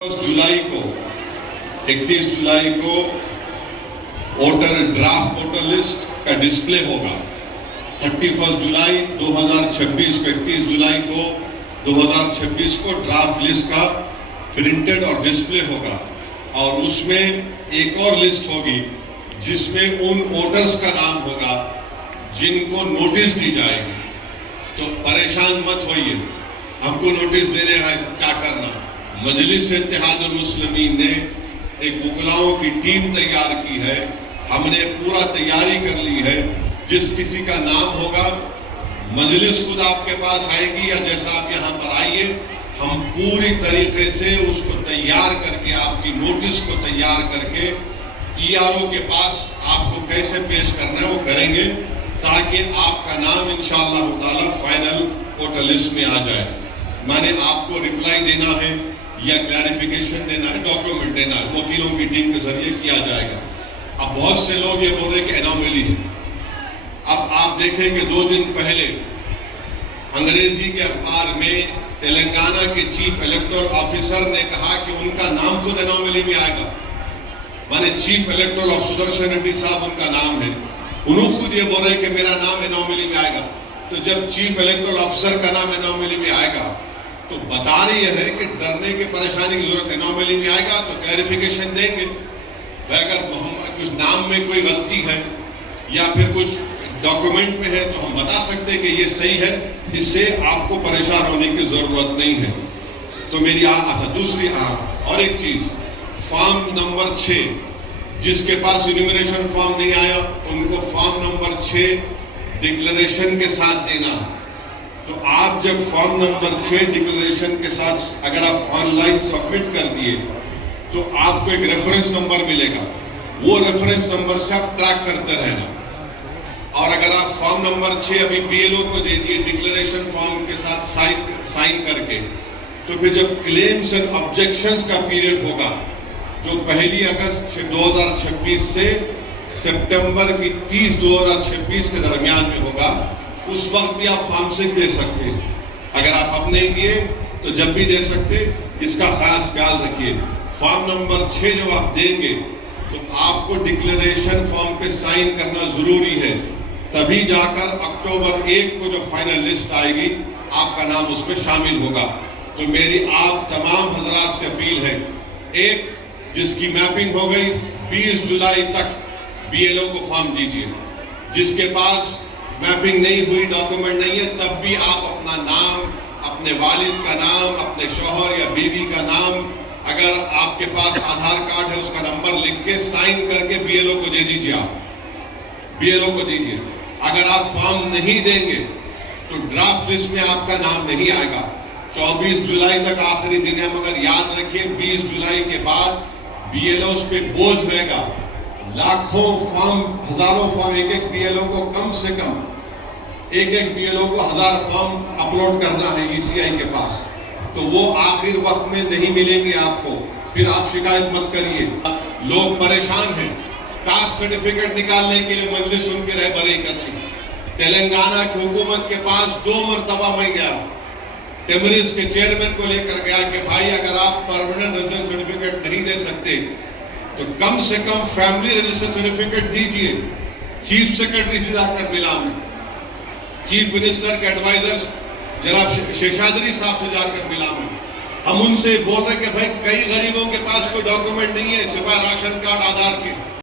जुलाई को 31 जुलाई को draft voter list का डिस्प्ले होगा। 31 जुलाई 2026 को 31 जुलाई को 2026 को ड्राफ्ट लिस्ट का प्रिंटेड और डिस्प्ले होगा और उसमें एक और लिस्ट होगी जिसमें उन वोटर्स का नाम होगा जिनको नोटिस दी जाएगी। तो परेशान मत होइए, हमको नोटिस देने का क्या करना। मजलिस इत्तेहादुल मुस्लिमीन ने एक वकलाओं की टीम तैयार की है, हमने पूरा तैयारी कर ली है। जिस किसी का नाम होगा मजलिस खुद आपके पास आएगी या जैसा आप यहाँ पर आइए, हम पूरी तरीके से उसको तैयार करके आपकी नोटिस को तैयार करके ईआरओ के पास आपको कैसे पेश करना है वो करेंगे ताकि आपका नाम इंशाअल्लाह ताला फाइनल वोटर लिस्ट में आ जाए। मैंने आपको रिप्लाई देना है या क्लैरिफिकेशन देना है, डॉक्यूमेंट देना है, वकीलों की टीम के जरिए किया जाएगा। अब बहुत से लोग ये बोल रहे कि एनोमली है। अब आप देखें कि 2 दिन पहले अंग्रेजी के अखबार में तेलंगाना के चीफ इलेक्टोरल ऑफिसर ने कहा कि उनका नाम खुद एनोमली में आएगा। माने chief electoral of Sudarshan Reddy साहब उनका नाम है, उन्होंने खुद ये बोल रहे कि मेरा नाम एनोमली में आएगा। तो जब चीफ इलेक्टोरल ऑफिसर का नाम एनोमली में आएगा तो बता रही है कि डरने की परेशानी की जरूरत, एनोमली में आएगा तो क्लैरिफिकेशन देंगे। अगर कुछ नाम में कोई गलती है या फिर कुछ डॉक्यूमेंट में है तो हम बता सकते हैं कि ये सही है, इससे आपको परेशान होने की जरूरत नहीं है। तो मेरी अच्छा दूसरी और एक चीज, फॉर्म नंबर 6 जिसके पास इन्यूमरेशन फॉर्म नहीं आया उनको फॉर्म नंबर 6 डिक्लेरेशन के साथ देना। तो आप जब फॉर्म नंबर 6 डिक्लेरेशन के साथ अगर आप ऑनलाइन सबमिट कर दिए तो आपको एक रेफरेंस नंबर मिलेगा, वो रेफरेंस नंबर से आप ट्रैक करते रहना। और अगर आप फॉर्म नंबर 6 अभी बीएलओ को दे दिए डिक्लेरेशन फॉर्म के साथ साइन करके, तो फिर जब क्लेम्स एंड ऑब्जेक्शंस का पीरियड होगा जो 1 अगस्त 2026 से सितंबर की 30 2026 के दरमियान में होगा, उस वक्त भी आप फॉर्म 6 दे सकते हैं। अगर आप अब नहीं दिए तो जब भी दे सकते, इसका खास ख्याल रखिए। फॉर्म नंबर 6 जब आप देंगे तो आपको डिक्लेरेशन फॉर्म पे साइन करना जरूरी है, तभी जाकर अक्टूबर 1 को जो फाइनल लिस्ट आएगी आपका नाम उसमें शामिल होगा। तो मेरी आप तमाम हजरात से अपील है, एक जिसकी मैपिंग हो गई 20 जुलाई तक बीएलओ को फॉर्म दीजिए। जिसके पास मैपिंग नहीं हुई, डॉक्यूमेंट नहीं है, तब भी आप अपना नाम, अपने वालिद का नाम, अपने शौहर या बीवी का नाम, अगर आपके पास आधार कार्ड है उसका नंबर लिख के साइन करके बीएलओ को दे दीजिए। आप बीएलओ को दीजिए। अगर आप फॉर्म नहीं देंगे तो ड्राफ्ट लिस्ट में आपका नाम नहीं आएगा। 24 जुलाई तक आखिरी दिन है, मगर याद रखिए 20 जुलाई के बाद बीएलओ पे बोझ रहेगा। लाखों फॉर्म, हजारों फॉर्म, एक बीएलओ को कम से कम एक बीएलओ को 1000 फॉर्म अपलोड करना है ईसीआई के पास, तो वो आखिर वक्त में नहीं मिलेंगे आपको। फिर आप शिकायत मत करिए। लोग परेशान हैं, कास्ट सर्टिफिकेट निकालने के लिए मजलिस उनके रहबरी करती। तेलंगाना की हुकूमत के पास 2 मरतबा मैं गया, टेमरिस के चेयरमैन को लेकर गया कि भाई अगर आप परमानेंट रेजिडेंस सर्टिफिकेट नहीं दे सकते तो कम से कम फैमिली रजिस्टर सर्टिफिकेट दीजिए। चीफ सेक्रेटरी से जाकर मिला मैं, चीफ मिनिस्टर के एडवाइजर जनाब शेषाद्री साहब से जाकर मिला मैं। हम उनसे बोल रहे कि भाई कई गरीबों के पास कोई डॉक्यूमेंट नहीं है सिवाय राशन कार्ड, आधार के।